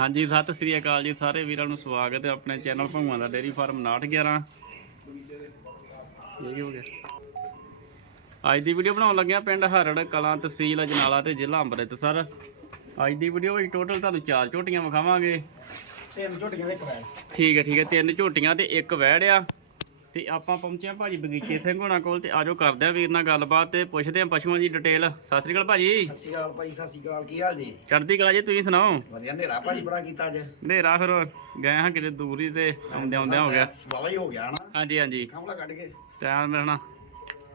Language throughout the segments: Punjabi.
ਹਾਂਜੀ ਸਤਿ ਸ੍ਰੀ ਅਕਾਲ ਜੀ ਸਾਰੇ ਵੀਰਾਂ ਨੂੰ ਸਵਾਗਤ ਹੈ ਆਪਣੇ ਚੈਨਲ ਭੰਗਵਾਂ ਦਾ ਡੇਰੀ ਫਾਰਮ 911 ਇਹ ਕੀ ਹੋ ਗਿਆ। ਅੱਜ ਦੀ ਵੀਡੀਓ ਬਣਾਉਣ ਲੱਗਿਆ ਪਿੰਡ ਹਰੜ ਕਲਾਂ ਤਹਿਸੀਲ ਅਜਨਾਲਾ ਤੇ ਜ਼ਿਲ੍ਹਾ ਅੰਮ੍ਰਿਤਸਰ। ਅੱਜ ਦੀ ਵੀਡੀਓ ਵਿੱਚ ਟੋਟਲ ਤੁਹਾਨੂੰ ਚਾਰ ਝੋਟੀਆਂ ਵਿਖਾਵਾਂਗੇ। ਤਿੰਨ ਝੋਟੀਆਂ ਦੇ ਕਵੈਲ ਠੀਕ ਹੈ ਠੀਕ ਹੈ ਤਿੰਨ ਝੋਟੀਆਂ ਤੇ ਇੱਕ ਵਹਿੜ ਆ। ਤੇ ਆਪਾਂ ਪਹੁੰਚੇ ਆ ਭਾਜੀ ਬਗੀਚੇ ਸਿੰਘ ਹੋਣਾ ਕੋਲ ਤੇ ਆਜੋ ਕਰਦੇ ਆ ਵੀਰ ਨਾਲ ਗੱਲਬਾਤ ਤੇ ਪੁੱਛਦੇ ਆ ਪਸ਼ੂਆਂ ਦੀ ਡਿਟੇਲ ਸਤਿ ਸ੍ਰੀ ਅਕਾਲ ਭਾਜੀ। ਸਤਿ ਸ਼੍ਰੀ ਅਕਾਲ ਭਾਈ ਸਤਿ ਸ਼੍ਰੀ ਅਕਾਲ ਕੀ ਹਾਲ ਜੀ? ਚੜ੍ਹਦੀ ਕਲਾ ਜੀ ਤੁਸੀਂ ਸੁਣਾਓ? ਵਧੀਆ ਹਨੇਰਾ ਭਾਜੀ ਬੜਾ ਕੀਤਾ ਅੱਜ। ਹਨੇਰਾ ਫਿਰ ਗਏ ਹਾਂ ਕਿਤੇ ਦੂਰ ਹੀ ਤੇ ਆਉਂਦੇ ਆਉਂਦੇ ਹੋ ਗਿਆ। ਵਾਵਾ ਹੀ ਹੋ ਗਿਆ ਨਾ ਹਾਂਜੀ ਹਾਂਜੀ। ਕਾਮਲਾ ਕੱਢ ਕੇ। ਟਾਈਮ ਮਿਲਣਾ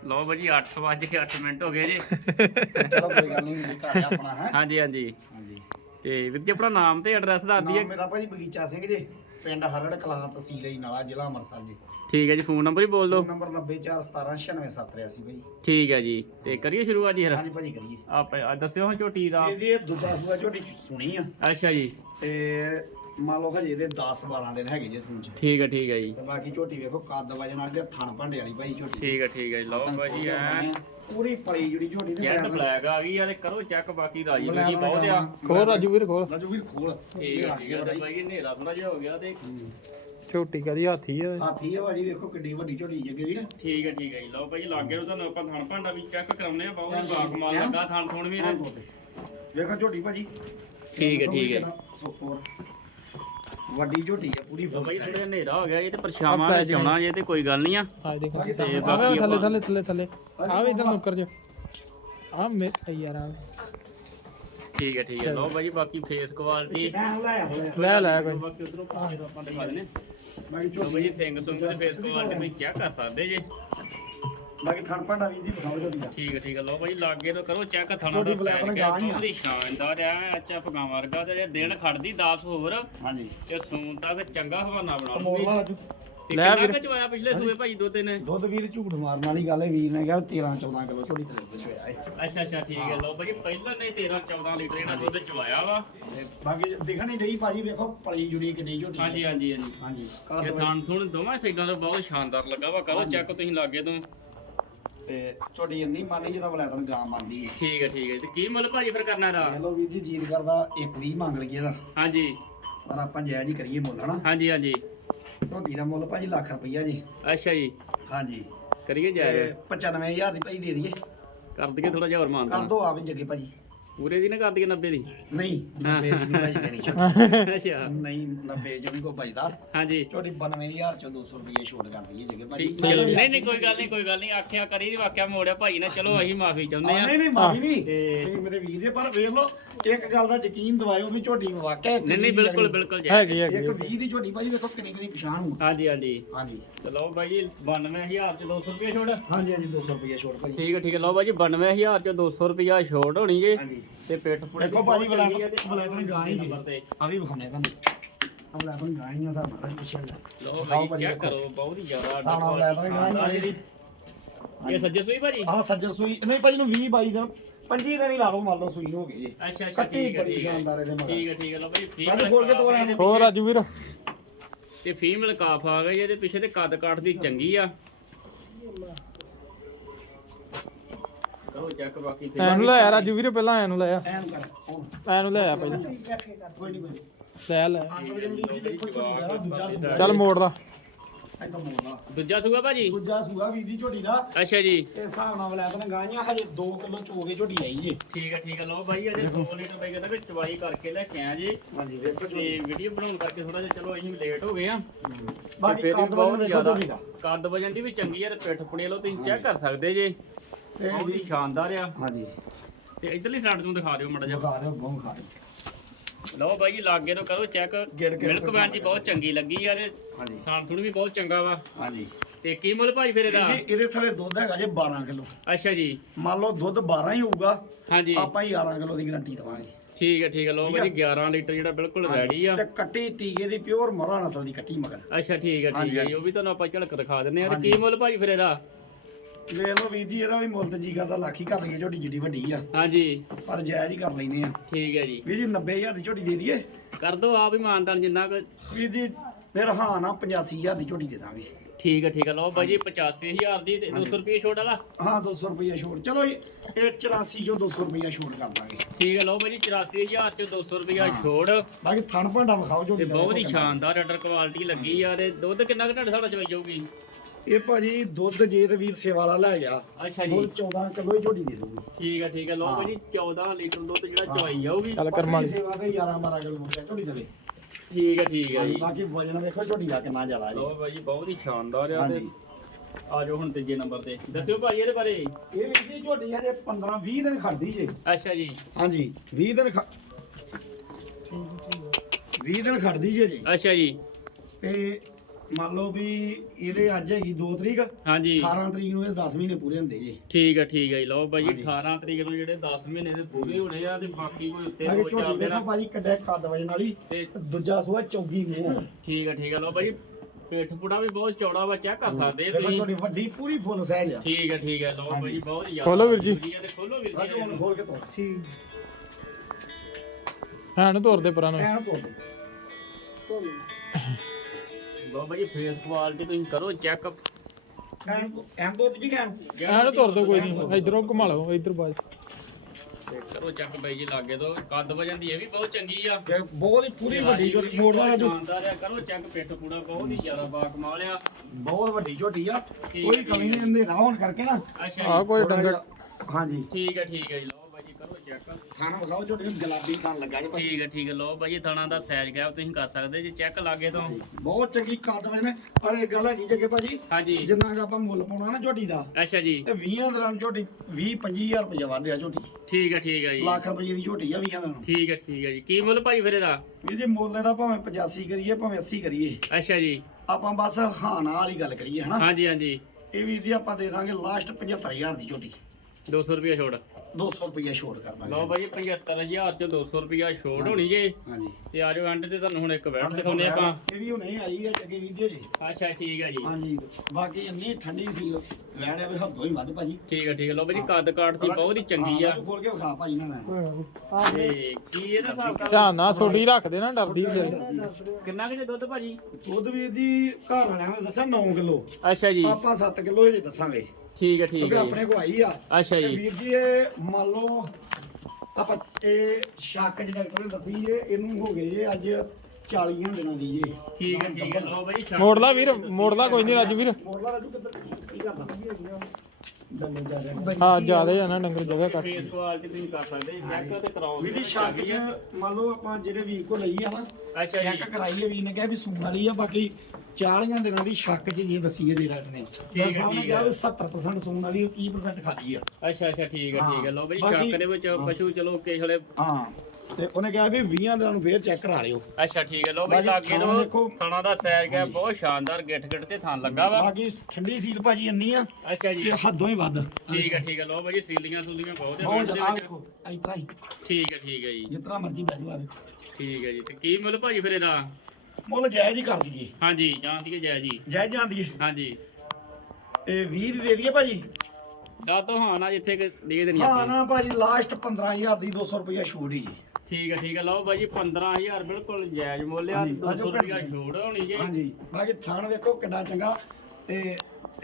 ਲਓ ਭਾਜੀ 8 ਵਜੇ ਕੇ 8 ਮਿੰਟ ਹੋ ਗਏ ਜੀ। ਚਲੋ ਕੋਈ ਗੱਲ ਨਹੀਂ ਘਰ ਆਪਣਾ ਹੈ? ਹਾਂਜੀ ਹਾਂਜੀ। ਹਾਂਜੀ। ਤੇ ਵੀਰ ਜੀ ਆਪਣਾ ਨਾਮ ਤੇ ਐਡਰੈਸ ਦੱਸ ਦਈਏ। ਮੇਰਾ ਭਾਜੀ ਬਗੀਚਾ ਸਿੰਘ ਜੀ। ਪਿੰਡ ਹਰੜ ਕਲਾਂ ਤਹਿਸੀਲ ਹੀ ਨਾਲਾ ਜ਼ਿਲ੍ਹਾ ਅੰਮ੍ਰਿਤਸਰ ਜੀ। ਠੀਕ ਹੈ ਜੀ ਫੋਨ ਨੰਬਰ ਹੀ ਬੋਲ ਦਿਓ। ਨੰਬਰ 90417969783 ਭਾਈ ਠੀਕ ਹੈ ਜੀ ਤੇ ਕਰੀਏ ਸ਼ੁਰੂਆਤ ਜੀ ਫਿਰ? ਹਾਂਜੀ ਭਾਜੀ ਕਰੀਏ। ਆਪ ਦੱਸਿਓ ਹਾਂ ਝੋਟੀ ਦਾ। ਇਹਦੀ ਇਹ ਦੂਜਾ ਸੂਆ ਝੋਟੀ ਸੁਣੀ ਆ। ਅੱਛਾ ਜੀ। ਤੇ ਮੰਨ ਲਓ ਹਜੇ ਇਹਦੇ 10 12 ਦਿਨ ਹੈਗੇ ਜੇ ਸੂਣ ਚ ਠੀਕ ਹੈ ਠੀਕ ਹੈ ਜੀ। ਤੇ ਬਾਕੀ ਝੋਟੀ ਵੇਖੋ ਕੱਦ ਵਜਨ ਨਾਲ ਤੇ ਥਣ ਭਾਂਡੇ ਵਾਲੀ ਭਾਈ ਝੋਟੀ। ਠੀਕ ਹੈ ਠੀਕ ਹੈ ਜੀ ਲਓ ਭਾਜੀ ਐ। ਪੂਰੀ ਪਲੀ ਜਿਹੜੀ ਝੋਟੀ ਤੇ ਜੈਟ ਬਲੈਕ ਆ ਗਈ ਆ ਤੇ ਕਰੋ ਚੈੱਕ ਬਾਕੀ ਰਾਜੀ ਜੀ ਬਹੁਤ ਆ। ਖੋਲ ਰਾਜੂ ਵੀਰ ਖੋਲ। ਰਾਜੂ ਵੀਰ ਖੋਲ। ਠੀਕ ਹੈ ਠੀਕ ਹੈ ਤੇ ਭਾਈ ਹਨੇਰਾ ਥੋੜਾ ਜਿਹਾ ਹੋ ਗਿਆ ਤੇ ਝੋਟੀ ਕਦੀ ਹਾਥੀ ਆ। ਹਾਥੀ ਹੈ ਭਾਜੀ ਵੇਖੋ ਕਿੱਡੀ ਵੱਡੀ ਝੋਟੀ ਜੱਗੇ ਵੀਰ। ਠੀਕ ਹੈ ਠੀਕ ਹੈ ਜੀ ਲਓ ਭਾਈ ਲਾਗੇ ਨੂੰ ਤੁਹਾਨੂੰ ਆਪਾਂ ਥਣ ਭਾਂਡਾ ਵੀ ਚੈੱਕ ਕਰਾਉਨੇ ਆ ਬਹੁਤ ਹੀ ਬਾਕਮਾਲ ਲੱਗਾ ਥਣ ਥਣ ਵੀ ਇਹਦੇ। ਵੇਖੋ ਝੋਟੀ ਭਾਜੀ। ਠੀਕ ਹੈ ਠੀਕ ਹੈ ਸੁੱਕੋਰ ਵੱਡੀ ਝੋਟੀ ਹੈ ਪੂਰੀ ਫੁੱਲ ਭਾਈ ਥੋੜਾ ਹਨੇਰਾ ਹੋ ਗਿਆ ਇਹ ਤੇ ਪਰਛਾਵਾਂ ਵਿੱਚ ਆਉਣਾ ਜੇ ਤੇ ਕੋਈ ਗੱਲ ਨਹੀਂ ਆ। ਆ ਦੇਖ ਤੇ ਬਾਕੀ ਥੱਲੇ ਥੱਲੇ ਥੱਲੇ ਥੱਲੇ। ਆਵੇ ਇਧਰ ਨੁੱਕਰ ਜੋ ਆ ਮੇ ਯਾਰ ਆ ਠੀਕ ਹੈ ਠੀਕ ਹੈ ਲਓ ਭਾਈ ਬਾਕੀ ਫੇਸ ਕੁਆਲਿਟੀ ਲੈ ਲੈ ਕੋਈ। ਬਾਕੀ ਉਧਰੋਂ ਪਾਸੇ ਤੋਂ ਆਪਾਂ ਦਿਖਾ ਝੋਟੀ ਭਾਈ ਸਿੰਘ ਸੁੰਗ ਤੇ ਫੇਸ ਕੁਆਲਿਟੀ ਵੀ ਚੈੱਕ ਕਰ ਸਕਦੇ ਜੇ? ਬਾਕੀ ਥਣ ਭਾਂਡਾ ਵੀ ਦੀ ਬਖਾਓ ਝੋਟੀ ਦਾ ਠੀਕ ਹੈ ਠੀਕ ਹੈ ਲਓ ਭਾਈ ਲਾਗੇ ਤੋਂ ਕਰੋ ਚੈੱਕ ਥਣਾ ਦਾ ਵਾਲੀ ਕਿਆ ਹੀ ਹੀ ਸ਼ਾਨਦਾਰ ਆ ਅੱਛਾ ਪਗਾਂ ਵਰਗਾ ਤੇ ਜੇ ਦਿਨ ਖੜਦੀ 10 ਹੋਰ। ਹਾਂਜੀ। ਤੇ ਸੂਨ ਤੱਕ ਚੰਗਾ ਹਵਾਨਾ ਬਣਾ ਮੋੜ ਲੂਗੀ ਲਾ ਕਿੰਨਾ ਵੀਰ। ਕੁ ਚਵਾਇਆ ਪਿਛਲੇ ਸੂਏ ਭਾਈ ਦੁੱਧ ਨੇ ਦੁੱਧ ਵੀਰ ਝੂਠ ਮਾਰਨ ਵਾਲੀ ਗੱਲ ਹੈ ਵੀਰ ਨੇ ਕਿਹਾ 13 14 ਕਿਲੋ ਝੋਟੀ ਤੇ ਹੈ ਅੱਛਾ ਅੱਛਾ ਠੀਕ ਹੈ। ਲਓ ਭਾਈ ਪਹਿਲਾਂ ਨਹੀਂ 13 14 ਲੀਟਰ ਜਿਹੜਾ ਦੁੱਧ ਚਵਾਇਆ ਵਾ। ਬਾਕੀ ਦਿਖਣ ਨਹੀਂ ਰਹੀ ਭਾਜੀ ਵੇਖੋ ਪਲੀ ਜੁੜੀ ਕਿੱਡੀ ਝੋਟੀ ਹੈ। ਹਾਂਜੀ ਹਾਂਜੀ ਹਾਂਜੀ। ਹਾਂਜੀ। ਇਹ ਥਾਣ ਥੁਣ ਦੋਵਾਂ ਸਾਈਡਾਂ ਤੋਂ ਬਹੁਤ ਸ਼ਾਨਦਾਰ ਲੱਗਾ ਵਾ। ਕਰੋ ਚੈੱਕ ਤੁਸੀਂ ਲਾਗੇ ਤੋਂ। ਤੇ ਝੋਟੀ ਇੰਨੀ ਮੰਨੀ ਜਿਹਦਾ ਵਲੈਤਨ ਗਾਂ ਮੰਨਦੀ ਹੈ। ਠੀਕ ਹੈ ਠੀਕ ਹੈ। ਤੇ ਕੀ ਮੁੱਲ ਭਾਜੀ ਫਿਰ ਕਰਨਾ ਦਾ ਹੈਲੋ ਵੀਰ ਜੀ ਜੀਤ ਕਰਦਾ ਇੱਕ ਵੀ ਮੰਗ ਲਈਏ ਦਾ ਹਾਂਜੀ। ਪਰ ਆਪਾਂ ਜਾਇਜ਼ ਹੀ ਕਰੀਏ ਮੁੱਲ ਹਨਾ? ਹਾਂਜੀ ਹਾਂਜੀ। ਝੋਟੀ ਦਾ ਮੁੱਲ ਭਾਜੀ ਲੱਖ ਰੁਪਈਆ ਜੀ। ਅੱਛਾ ਜੀ। ਹਾਂਜੀ। ਕਰੀਏ ਜਾਏ 95000 ਦੀ ਭਾਈ ਦੇ ਦਈਏ। ਕਰ ਦਈਏ ਥੋੜਾ ਜਿਹਾ ਹੋਰ ਕਰ ਮਾਨਤਾ ਦੋ ਆ ਵੀ ਜੱਗੇ ਭਾਜੀ। ਪੂਰੇ ਦੀ ਨਾ ਕਰ ਦਈਏ 90 ਦੀ। ਨਹੀਂ 90 ਦੀ ਨਹੀਂ ਭਾਈ ਦੇਣੀ ਅੱਛਾ। ਨਹੀਂ 90 ਚ ਵੀ ਕੋਈ ਬਚਦਾ ਹਾਂਜੀ। ਝੋਟੀ 92000 ਚੋਂ 200 ਰੁਪਏ ਛੋਟ ਕਰ ਦਈਏ ਜੱਗੇ ਚਲੋ ਨਹੀਂ ਨਹੀਂ ਕੋਈ ਗੱਲ ਨਹੀਂ ਕੋਈ ਗੱਲ ਨਹੀਂ। ਆਖਿਆ ਕਰੀ ਦੀ ਵਾਕਿਆ ਮੋੜਿਆ ਭਾਈ ਨੇ। ਚਲੋ ਅਸੀਂ ਮਾਫੀ ਚਾਹੁੰਦੇ ਆ, ਨਹੀਂ ਨਹੀਂ ਮਾਫੀ ਨਹੀਂ। ਤੇ- ਤੇ ਮੇਰੇ ਵੀਰ ਦੇ ਪਰ ਵੇਖ ਲਓ ਇੱਕ ਗੱਲ ਦਾ ਯਕੀਨ ਦਿਵਾਇਓ ਵੀ ਝੋਟੀ ਵਾਕਿਆ ਨਹੀਂ ਨਹੀਂ ਬਿਲਕੁਲ ਬਿਲਕੁਲ ਜੀ ਹੈਗੀ ਹੈਗੀ ਇੱਕ 20 ਦੀ ਝੋਟੀ ਭਾਜੀ ਵੇਖੋ ਕਿੰਨੀ ਕਿੰਨੀ ਪਛਾਣ ਹੋਊ ਹਾਂਜੀ ਹਾਂਜੀ। ਹਾਂਜੀ। ਚਲੋ ਜੀ 92000 ਚ 200 ਰੁਪਏ ਛੋੜ ਹਾਂਜੀ ਹਾਂਜੀ 200 ਰੁਪਏ ਛੋਟ ਭਾਜੀ ਠੀਕ ਹੈ ਠੀਕ ਹੈ। ਲਓ ਜੀ 92000 ਚ 200 ਰੁਪਿਆ ਛੋੜ ਹੋਣੀ ਜੇ। ਹਾਂਜੀ। ਤੇ ਪਿੱਠ ਪੁੜੇ ਦੇਖੋ ਭਾਜੀ ਬਲਾ ਤੇ ਬਲਾ ਤਾਂ ਗਾਂ ਹੀ ਜੀ। ਤੇ। ਆ ਵੀ ਵਿਖਾਉਣੇ ਤੁਹਾਨੂੰ। ਆ ਬਲਾ ਤਾਂ ਗਾਂ ਹੀ ਆ ਸਾਡਾ ਭਾਜੀ ਪਿੱਛੇ ਬਾਈ ਚੈੱਕ ਦੇਖੋ। ਕਰੋ ਬਹੁਤ ਹੀ ਜ਼ਿਆਦਾ ਤਾਂ ਨਾਲ ਲੈ ਤਾਂ ਗਾਂ ਹੀ ਆ। ਇਹ। ਸੱਜੇ ਸੂਈ ਭਾਜੀ? ਆਹ ਸੱਜਰ ਸੂਈ। ਨਹੀਂ ਭਾਜੀ ਨੂੰ 20 22 ਦਿਨ 25 ਦਿਨ ਹੀ ਲਾ ਲਓ ਮੰਨ ਲਓ ਸੂਈ ਨੂੰ ਹੋ ਗਈ। ਜੀ ਅੱਛਾ ਅੱਛਾ ਕੱਟੀ ਠੀਕ ਹੈ ਠੀਕ ਹੈ ਠੀਕ ਹੈ ਠੀਕ ਹੈ ਲਓ ਬਾਈ ਅੱਜ ਖੋਲ ਕੇ ਤੋਰ। ਹੋਰ ਰਾਜੂ ਵੀਰ ਤੇ ਫੀਮੇਲ ਕਾਫ ਆ ਗਈ ਇਹਦੇ ਪਿੱਛੇ ਤੇ ਕੱਦ ਕਾਠ ਦੀ ਚੰਗੀ ਆ। ਕਰੋ ਚੈੱਕ ਬਾਕੀ ਤੇ ਐਨੂੰ ਲੈ ਆ ਰਾਜੂ ਵੀਰ ਪਹਿਲਾਂ ਐਨੂੰ ਲੈ ਆ। ਐਨ ਕਰ ਹੁਣ। ਐਨੂੰ ਲੈ ਆ ਪਹਿਲਾਂ ਕੋਈ ਨਹੀਂ ਕੋਈ ਲੈ ਲੈ 5 ਵਜੇ ਨੂੰ ਜੀ ਦੇਖੋ ਝੋਟੀ ਦਾ ਦੂਜਾ ਸੂਆ। ਚੱਲ ਮੋੜ ਦਾ ਦੂਜਾ ਸੂਆ ਭਾਜੀ? ਦੂਜਾ ਸੂਆ ਵੀਰ ਦੀ ਝੋਟੀ ਦਾ। ਅੱਛਾ ਜੀ। ਤੇ ਹਿਸਾਬ ਨਾਲ ਵਲੈਤ ਨੇ ਗਾਈਆਂ ਹਜੇ 2 ਕਿਲੋ ਚੋਗੇ ਝੋਟੀ ਆਈ ਜੇ। ਠੀਕ ਹੈ ਠੀਕ ਹੈ ਲਓ ਬਾਈ ਅਜੇ 2 ਲੀਟਰ ਬਾਈ ਕਹਿੰਦਾ ਕਿ ਚਵਾਈ ਕਰਕੇ ਲੈ ਕੇ ਆਇਆ ਜੀ। ਹਾਂਜੀ ਵੇਖੋ ਤੇ ਵੀਡੀਓ ਬਣਾਉਣ ਕਰਕੇ ਥੋੜਾ ਜਿਹਾ ਚਲੋ ਅਸੀਂ ਲੇਟ ਹੋ ਗਏ ਆ। ਬਾਕੀ ਵੀ ਕੱਦ ਵਜਨ ਵੇਖੋ ਜ਼ਿਆਦਾ ਝੋਟੀ ਦਾ। ਕੱਦ ਵਜਨ ਦੀ ਵੀ ਚੰਗੀ ਆ ਤੇ ਪਿੱਠ ਪੁੜੇ ਲਓ ਤੁਸੀਂ ਚੈੱਕ ਕਰ ਸਕਦੇ ਜੇ। ਤੇ ਬਹੁਤ ਹੀ ਸ਼ਾਨਦਾਰ ਆ। ਹਾਂਜੀ। ਤੇ ਇਧਰਲੀ ਸਾਈਡ ਤੋਂ ਦਿਖਾ ਦਿਓ ਮੜਾ ਜਿਹਾ। ਬਖਾ ਦਿਓ ਬਹੁਤ ਖਾ ਦਿਓ ਲਓ ਬਾਈ ਜੀ ਲਾਗੇ ਤੋਂ ਕਰੋ ਚੈੱਕ ਗਿਰ ਗਿਰ ਮਿਲਕ ਵੈਨ ਜੀ ਬਹੁਤ ਚੰਗੀ ਲੱਗੀ ਆ ਤੇ ਹਾਂਜੀ। ਥਾਣ ਥੁਣ ਵੀ ਬਹੁਤ ਚੰਗਾ ਵਾ। ਹਾਂਜੀ। ਤੇ ਕੀ ਮੁੱਲ ਭਾਈ ਫਿਰ ਇਹਦਾ? ਇਹਦੇ ਇਹਦੇ ਥੱਲੇ ਦੁੱਧ ਹੈਗਾ ਜੇ 12 ਕਿਲੋ। ਅੱਛਾ ਜੀ। ਮੰਨ ਲਓ ਦੁੱਧ 12 ਹੀ ਹੋਊਗਾ ਹਾਂਜੀ। ਆਪਾਂ 11 ਕਿਲੋ ਦੀ ਗਾਰੰਟੀ ਦਵਾਂਗੇ। ਠੀਕ ਹੈ ਠੀਕ ਹੈ ਲਓ ਬਾਈ ਜੀ 11 ਲੀਟਰ ਜਿਹੜਾ ਬਿਲਕੁਲ ਰੈਡੀ ਆ। ਤੇ ਕੱਟੀ ਟੀਕੇ ਦੀ ਪਿਓਰ ਮਰਾ ਨਸਲ ਦੀ ਕੱਟੀ ਮਗਰ। ਅੱਛਾ ਠੀਕ ਹੈ ਠੀਕ ਹਾਂਜੀ, ਹੈ ਜੀ ਉਹ ਵੀ ਤੁਹਾਨੂੰ ਆਪਾਂ ਝਲਕ ਦਿਖਾ ਦਿੰਨੇ ਆ। ਤੇ। ਕੀ ਮੁੱਲ ਭਾਜੀ ਫਿਰ ਇਹਦਾ? ਵੇਖ ਲਓ ਵੀਰ ਜੀ ਇਹਦਾ ਵੀ ਮੁੱਲ ਤੇ ਜੀ ਕਰਦਾ ਲੱਖ ਹੀ ਕਰ ਲਈਏ ਝੋਟੀ ਜਿੱਡੀ ਵੱਡੀ ਆ। ਹਾਂਜੀ। ਪਰ ਜਾਇਜ਼ ਹੀ ਕਰ ਲੈਨੇ ਆ। ਠੀਕ ਹੈ ਜੀ। ਵੀਰ ਜੀ 90000 ਦੀ ਝੋਟੀ ਦੇ ਦਈਏ। ਕਰ ਦੋ ਆਪ ਹੀ ਮਾਨਦਾਨ ਜਿੰਨਾ ਕੁ ਵੀਰ ਜੀ ਫਿਰ ਹਾਂ ਨਾ 85000 ਦੀ ਝੋਟੀ ਦੇ ਦਾਂਗੇ। ਠੀਕ ਹੈ ਠੀਕ ਹੈ। ਲਓ ਬਾਈ ਜੀ 85000 ਦੀ ਤੇ 200 ਰੁਪਏ ਛੋਟ ਵਾਲਾ। ਹਾਂ 200 ਰੁਪਈਆ ਛੋੜ ਚਲੋ ਇਹ ਇਹ 84 ਚੋਂ 200 ਰੁਪਈਆ ਛੋੜ ਕਰ ਦਾਂਗੇ। ਠੀਕ ਹੈ ਲਓ ਬਾਈ ਜੀ 84000 ਚ 200 ਰੁਪਏ ਛੋੜ ਬਾਕੀ ਥਣ ਭਾਂਡਾ ਵਿਖਾਓ ਤੇ ਝੋਟੀ ਦਾ ਬਹੁਤ ਹੀ ਦੇਖੋ ਸ਼ਾਨਦਾਰ ਰਟਰ ਕੁਆਲਿਟੀ ਲੱਗੀ ਆ ਤੇ ਦੁੱਧ ਕਿੰਨਾ ਘਟਾ ਸਾਡਾ ਚਵਾਈ ਜਾਊਗੀ? ਇਹ ਭਾਜੀ ਦੁੱਧ ਜੇ ਤੇ ਵੀਰ ਸੇਵਾ ਵਾਲਾ ਲੈ ਗਿਆ। ਅੱਛਾ ਜੀ। ਮੁੱਲ 14 ਕਿਲੋ ਹੀ ਝੋਟੀ ਦੇ ਦੂਗੀ ਠੀਕ ਹੈ ਠੀਕ ਹੈ ਲਓ ਬਾਈ ਜੀ 14 ਲੀਟਰ ਦੁੱਧ ਜਿਹੜਾ ਚਵਾਈ ਜਾਊਗੀ। ਚੱਲ ਕਰਮਾਂ ਬਾਕੀ ਸੇਵਾ ਤੇ 11 12 ਕਿਲੋ ਮੁੱਕਿਆ ਝੋਟੀ ਦੇ ਠੀਕ ਹੈ ਠੀਕ ਹੈ ਜੀ। ਬਾਕੀ ਵਜਨ ਵੇਖੋ ਝੋਟੀ ਦਾ ਕਿੰਨਾ ਜ਼ਿਆਦਾ ਜੀ। ਲਓ ਬਾਈ ਜੀ ਬਹੁਤ ਹੀ ਸ਼ਾਨਦਾਰ ਆ ਤੇ ਆ ਜਾਓ ਹੁਣ ਤੀਜੇ ਨੰਬਰ ਤੇ। ਦੱਸਿਓ ਭਾਈ ਇਹਦੇ ਬਾਰੇ। ਇਹ ਵੀਰ ਜੀ ਝੋਟੀ ਹਜੇ 15 20 ਦਿਨ ਖੜਦੀ ਜੇ। ਅੱਛਾ ਜੀ। ਹਾਂਜੀ 20 ਦਿਨ ਖ 20 ਦਿਨ ਖੜਦੀ ਜੇ ਜੀ। ਅੱਛਾ ਜੀ। ਤੇ ਮੰਨ ਲਓ ਵੀ ਇਹਦੇ ਅੱਜ ਹੈਗੀ 2 ਤਰੀਕ ਹਾਂਜੀ। 18 ਤਰੀਕ ਨੂੰ ਇਹ 10 ਮਹੀਨੇ ਪੂਰੇ ਹੁੰਦੇ ਜੀ। ਠੀਕ ਹੈ ਠੀਕ ਹੈ ਜੀ। ਲਓ ਬਾਈ ਜੀ ਹਾਂਜੀ। 18 ਤਰੀਕ ਨੂੰ ਜਿਹੜੇ 10 ਮਹੀਨੇ ਦੇ ਪੂਰੇ ਹੋਣੇ ਆ ਤੇ ਬਾਕੀ ਕੋਈ ਉੱਤੇ ਦੋ ਝੋਟੀ ਚਾਰ ਦਿਨ ਦੇਖੋ ਭਾਜੀ ਕੱਡੇ ਕੱਦ ਵਜਨ ਵਾਲੀ ਤੇ ਦੂਜਾ ਸੂਆ ਚੌਗੀ ਮੂੰਹ ਠੀਕ ਹੈ ਠੀਕ ਹੈ ਲਓ ਬਾਈ ਜੀ ਪੇਟ ਪੁੜਾ ਵੀ ਬਹੁਤ ਚੌੜਾ ਵਾ ਚੈੱਕ ਕਰ ਸਕਦੇ ਆ ਦੇਖੋ ਤੁਸੀਂ। ਝੋਟੀ ਵੱਡੀ ਪੂਰੀ ਫੁੱਲ ਸਾਈਜ਼ ਆ। ਠੀਕ ਹੈ ਠੀਕ ਹੈ ਲਓ ਬਾਈ ਜੀ ਬਹੁਤ ਜ਼ਿਆਦਾ ਖੋਲੋ ਵੀਰ ਜੀ। ਵਧੀਆ ਤੇ ਖੋਲੋ ਵੀਰ ਰਾਜੂ ਹੁਣ ਜੀ ਖੋਲ ਕੇ ਤੋੜ ਠੀਕ। ਹਾਂ ਨੂੰ ਤੋਰ ਦੇ ਪਰਾਂ ਨੂੰ। ਐਨ ਤੋੜ ਦੇ। ਲਓ। ਬਾਈ ਜੀ ਫੇਸ ਕੁਆਲਿਟੀ ਤੁਸੀਂ ਕਰੋ ਚੈੱਕ ਐਨ ਐਨ ਤੋੜ ਜੀ ਐਨ ਹਾਂ ਨੂੰ ਤੋਰ ਦੋ ਕੋਈ ਨਹੀਂ ਇਧਰੋਂ ਘੁਮਾ ਲਓ ਇਧਰ ਬਾਜ ਕਰੋ ਚੈੱਕ ਬਾਈ ਜੀ ਲਾਗੇ ਤੋਂ ਕੱਦ ਵਜਨ ਦੀ ਇਹ ਵੀ ਬਹੁਤ ਚੰਗੀ ਆ। ਇਹ ਬਹੁਤ ਹੀ ਪੂਰੀ ਵੱਡੀ ਝੋਟੀ ਮੋੜਦਾ ਰਾਜੂ ਸ਼ਾਨਦਾਰ ਆ ਕਰੋ ਚੈੱਕ ਪਿੱਠ ਪੂੜਾ ਬਹੁਤ ਹੀ ਜ਼ਿਆਦਾ ਬਾ ਕਮਾਲ ਆ। ਬਹੁਤ ਵੱਡੀ ਝੋਟੀ ਆ। ਠੀਕ ਕੋਈ ਹੈ, ਕਮੀ ਨਹੀਂ ਹਨੇਰਾ ਹੋਣ ਕਰਕੇ ਨਾ। ਅੱਛਾ ਆ ਜੀ। ਕੋਈ ਥੋੜ੍ਹਾ ਡੰਗਰ ਜਿਹਾ- ਹਾਂਜੀ। ਠੀਕ ਹੈ ਠੀਕ ਹੈ ਜੀ ਲਓ। ਖਾਣਾ ਵਿਖਾਓ ਨੂੰ ਗੁਲਾਬੀ ਖਾਣ ਲੱਗਾ ਜੀ। ਠੀਕ ਹੈ ਠੀਕ ਹੈ। ਲਓ ਬਾਈ ਥਾਣਾ ਦਾ ਸਾਈਜ਼ ਗਿਆ ਤੁਸੀਂ ਕਰ ਸਕਦੇ ਜੇ ਚੈੱਕ ਲਾਗੇ ਤੋਂ। ਬਹੁਤ ਚੰਗੀ ਕੱਦ ਵਜਨ ਪਰ ਇਹ ਗੱਲ ਹੈਗੀ ਜੱਗੇ ਭਾਜੀ ਹਾਂਜੀ। ਜਿੰਨਾ ਕੁ ਆਪਾਂ ਮੁੱਲ ਪਾਉਣਾ ਨਾ ਝੋਟੀ ਦਾ ਅੱਛਾ ਜੀ। ਤੇ 20 ਦਿਨਾਂ ਝੋਟੀ 20 25000 ਰੁਪਏ ਵਾਧੇ ਆ ਝੋਟੀ। ਠੀਕ ਹੈ ਠੀਕ ਹੈ ਜੀ। ਲੱਖ ਰੁਪਏ ਦੀ ਝੋਟੀ ਆ 20 ਦਿਨਾਂ ਠੀਕ ਹੈ ਠੀਕ ਹੈ ਜੀ। ਕੀ ਮੁੱਲ ਭਾਈ ਫਿਰ ਇਹਦਾ ਇਹ ਜੇ ਮੁੱਲ ਇਹਦਾ ਭਾਵੇਂ 85 ਕਰੀਏ ਭਾਵੇਂ 80 ਕਰੀਏ। ਅੱਛਾ ਜੀ। ਆਪਾਂ ਬਸ ਹਾਂ ਨਾ ਵਾਲੀ ਗੱਲ ਕਰੀਏ ਹਨਾ? ਹਾਂਜੀ ਹਾਂਜੀ। ਇਹ ਵੀਰ ਜੀ ਆਪਾਂ ਦੇ ਦਾਂਗੇ ਲਾਸਟ 75000 ਦੀ ਝੋਟੀ। 200 ਰੁਪਏ ਛੋੜ 200 ਰੁਪਏ ਛੋੜ ਕਰ ਲਓ ਦਾਂਗੇ ਬਾਈ ਜੀ 75000 ਚ 200 ਰੁਪਏ ਛੋੜ ਹੋਣੀ ਜੇ। ਹਾਂਜੀ। ਤੇ ਆਜੋ ਐਂਡ ਤੇ ਤੁਹਾਨੂੰ ਹੁਣ ਇੱਕ ਬੈਠ ਦਿਖਾਉਨੇ ਆਪਾਂ। ਇਹ ਵੀ ਹੁਣੇ ਆਈ ਹੈ ਜੱਗੇ ਵੀਰ ਜੀ। ਅੱਛਾ ਠੀਕ ਹੈ ਜੀ। ਹਾਂਜੀ ਬਾਕੀ ਇੰਨੀ ਠੰਡੀ ਸੀ ਲੈਣਿਆ ਵੀ ਹੱਦੋਂ ਹੀ ਵੱਧ ਭਾਜੀ। ਠੀਕ ਹੈ ਠੀਕ ਹੈ ਲਓ ਬਾਈ ਕੱਦ ਕਾਠ ਦੀ ਬਹੁਤ ਹੀ ਚੰਗੀ ਆ। ਖੋਲ ਕੇ ਵਿਖਾ ਭਾਜੀ ਨਾ ਮੈਂ। ਤੇ ਕੀ ਇਹਦਾ ਹਿਸਾਬ ਕਰ ਧਿਆਨ ਨਾਲ ਛੋਟੀ ਰੱਖ ਦੇ ਨਾ ਡਰਦੀ ਕਿੰਨਾ ਕਿ ਦੁੱਧ ਭਾਜੀ? ਦੁੱਧ ਵੀਰ ਜੀ ਘਰ ਵਾਲਿਆਂ ਨੇ ਦੱਸਿਆ 9 ਕਿਲੋ। ਅੱਛਾ ਜੀ। ਆਪਾਂ 7 ਕਿਲੋ ਹਜੇ ਦੱਸਾਂਗੇ। ਠੀਕ ਹੈ ਠੀਕ ਕਿਉਂਕਿ ਹੈ ਜੀ। ਆਪਣੇ ਕੋ ਆਈ ਆ। ਅੱਛਾ ਤੇ ਜੀ। ਵੀਰ ਜੀ ਇਹ ਮੰਨ ਲਓ ਆਪਾਂ ਇਹ ਸ਼ੱਕ ਜਿਹੜਾ ਡਾਕਟਰ ਨੇ ਦੱਸੀ ਇਹ ਇਹਨੂੰ ਹੋ ਗਏ ਜੇ ਅੱਜ 40 ਦਿਨਾਂ ਦੀ ਜੇ। ਠੀਕ ਹੈ ਠੀਕ ਹੈ। ਲਓ ਬਾਈ ਜੀ ਮੋੜਦਾ ਵੀਰ ਮੋੜਦਾ ਕੋਈ ਨਹੀਂ ਰਾਜੂ ਵੀਰ। ਮੋੜਲਾ ਰਾਜੂ ਕਿੱਧਰ ਕੀ ਕਰਦਾ? ਜਾ ਹਾਂ ਜ਼ਿਆਦਾ ਆ ਨਾ ਡੰਗਰ ਜਗ੍ਹਾ ਘੱਟ। ਫੇਸ ਕੁਆਲਿਟੀ ਤੁਸੀਂ ਕਰ ਸਕਦੇ ਚੈੱਕ ਤੇ ਕਰਾਓ। ਵੀਰ ਜੀ ਸ਼ੱਕ ਚ ਮੰਨ ਲਓ ਆਪਾਂ ਜਿਹੜੇ ਵੀਰ ਕੋ ਲਈ ਆ ਨਾ ਅੱਛਾ ਜੀ। ਚੈੱਕ ਕਰਾਈ ਹੈ ਵੀਰ ਨੇ ਕਿਹਾ ਵੀ ਸੂਣ ਵਾਲੀ ਆ ਬਾਕੀ 40 ਦਿਨਾਂ ਦੀ ਸ਼ੱਕ ਚ ਜੇ ਦੱਸੀ ਹੈ ਜਿਹੜਾ ਨੇ। ਠੀਕ ਹੈ, ਠੀਕ ਕਿਹਾ ਹੈ। ਵੀ 70% ਸੂਣ ਵਾਲੀ 30% ਖਾਦੀ ਆ। ਅੱਛਾ ਅੱਛਾ ਠੀਕ ਹੈ ਠੀਕ ਹੈ। ਲਓ ਬਾਈ ਸ਼ੱਕ ਦੇ ਵਿੱਚ ਪਸ਼ੂ ਚਲੋ ਕਿਸੇ ਵੇਲੇ ਹਾਂ। ਤੇ ਉਹਨੇ ਕਿਹਾ ਵੀ 20 ਦਿਨਾਂ ਨੂੰ ਫੇਰ ਚੈੱਕ ਕਰਾ ਲਿਓ। ਅੱਛਾ ਠੀਕ ਹੈ। ਲਓ ਬਾਈ ਬਾਕੀ ਲਾਗੇ ਥਾਣਾ ਤੋਂ ਦੇਖੋ। ਥਾਣਾ ਦਾ ਸਾਈਜ਼ ਗਿਆ ਬਹੁਤ ਸ਼ਾਨਦਾਰ ਗਿੱਠ ਗਿੱਠ ਤੇ ਥਾਂ ਲੱਗਾ ਵਾ। ਬਾਕੀ ਠੰਡੀ ਸੀਲ ਭਾਜੀ ਇੰਨੀ ਆ ਅੱਛਾ ਜੀ। ਕਿ ਹੱਦੋਂ ਹੀ ਵੱਧ। ਠੀਕ ਹੈ ਠੀਕ ਹੈ। ਲਓ ਬਾਈ ਸੀਲੀਆਂ ਸੂਲੀਆਂ ਬਹੁਤ ਹੈ ਬਹੁਤ ਪਿੰਡ ਦੇ ਆ ਵਿੱਚ। ਦੇਖੋ ਇਤਰਾ ਹੀ। ਠੀਕ ਹੈ ਠੀਕ ਹੈ ਜੀ। ਜਿਤਨਾ ਮਰਜ਼ੀ ਆ ਦੇਖੋ। ਠੀਕ ਹੈ ਜੀ। ਤੇ ਕੀ ਮੁੱਲ ਭਾਜੀ ਫਿਰ ਇਹਦਾ? ਮੁੱਲ ਜਾਇਜ਼ ਹੀ ਕਰ ਦਈਏ। ਹਾਂਜੀ ਜਾਂਦੀ ਹੈ ਜੈ ਜੀ ਜਾਇਜ਼ ਦਈਏ। ਹਾਂਜੀ। ਇਹ 20 ਦੀ ਦੇ ਦਈਏ ਭਾਜੀ? ਦਾ ਤੋਂ ਹਾਂ ਨਾ ਜਿੱਥੇ ਕਿ ਦੇ ਦੇਣੀ ਹਾਂ ਨਾ ਭਾਜੀ ਲਾਸਟ 15000 ਦੀ 200 ਰੁਪਇਆ ਛੋੜ ਹੀ ਜੀ। ਠੀਕ ਹੈ ਠੀਕ ਹੈ ਲਓ ਬਾਈ ਜੀ 15000 ਬਿਲਕੁਲ ਜਾਇਜ਼ ਮੁੱਲ ਆ ਹਾਂਜੀ, 200 ਆਜੋ ਰੁਪਇਆ ਭੈਣ ਜੀ। ਛੋੜ ਹੋਣੀ ਜੀ। ਹਾਂਜੀ ਬਾਕੀ ਥਾਣ ਵੇਖੋ ਕਿੰਨਾ ਚੰਗਾ ਤੇ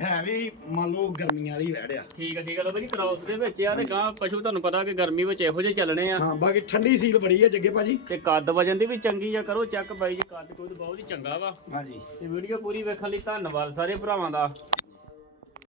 ਹੈ ਵੀ ਮੰਨ ਲਓ ਗਰਮੀਆਂ ਵਾਲੀ ਵਹਿੜ ਆ। ਠੀਕ ਹੈ ਠੀਕ ਹੈ ਲਓ ਬਾਈ ਜੀ ਕ੍ਰਾਸ ਦੇ ਵਿੱਚ ਆ ਤੇ ਗਾਂ ਪਸ਼ੂ ਤੁਹਾਨੂੰ ਪਤਾ ਕਿ ਗਰਮੀ ਵਿੱਚ ਇਹੋ ਜਿਹੇ ਚੱਲਣੇ ਆ। ਹਾਂ ਬਾਕੀ ਠੰਡੀ ਸੀਲ ਬੜੀ ਆ ਜੱਗੇ ਭਾਜੀ। ਤੇ ਕੱਦ ਵਜਨ ਦੀ ਵੀ ਚੰਗੀ ਆ ਕਰੋ ਚੈੱਕ ਬਾਈ ਜੀ ਕੱਦ ਕੋਈ ਬਹੁਤ ਹੀ ਚੰਗਾ ਵਾ। ਹਾਂਜੀ। ਤੇ ਵੀਡੀਓ ਪੂਰੀ ਵੇਖਣ ਲਈ ਧੰਨਵਾਦ ਸਾਰੇ ਭਰਾਵਾਂ ਦਾ।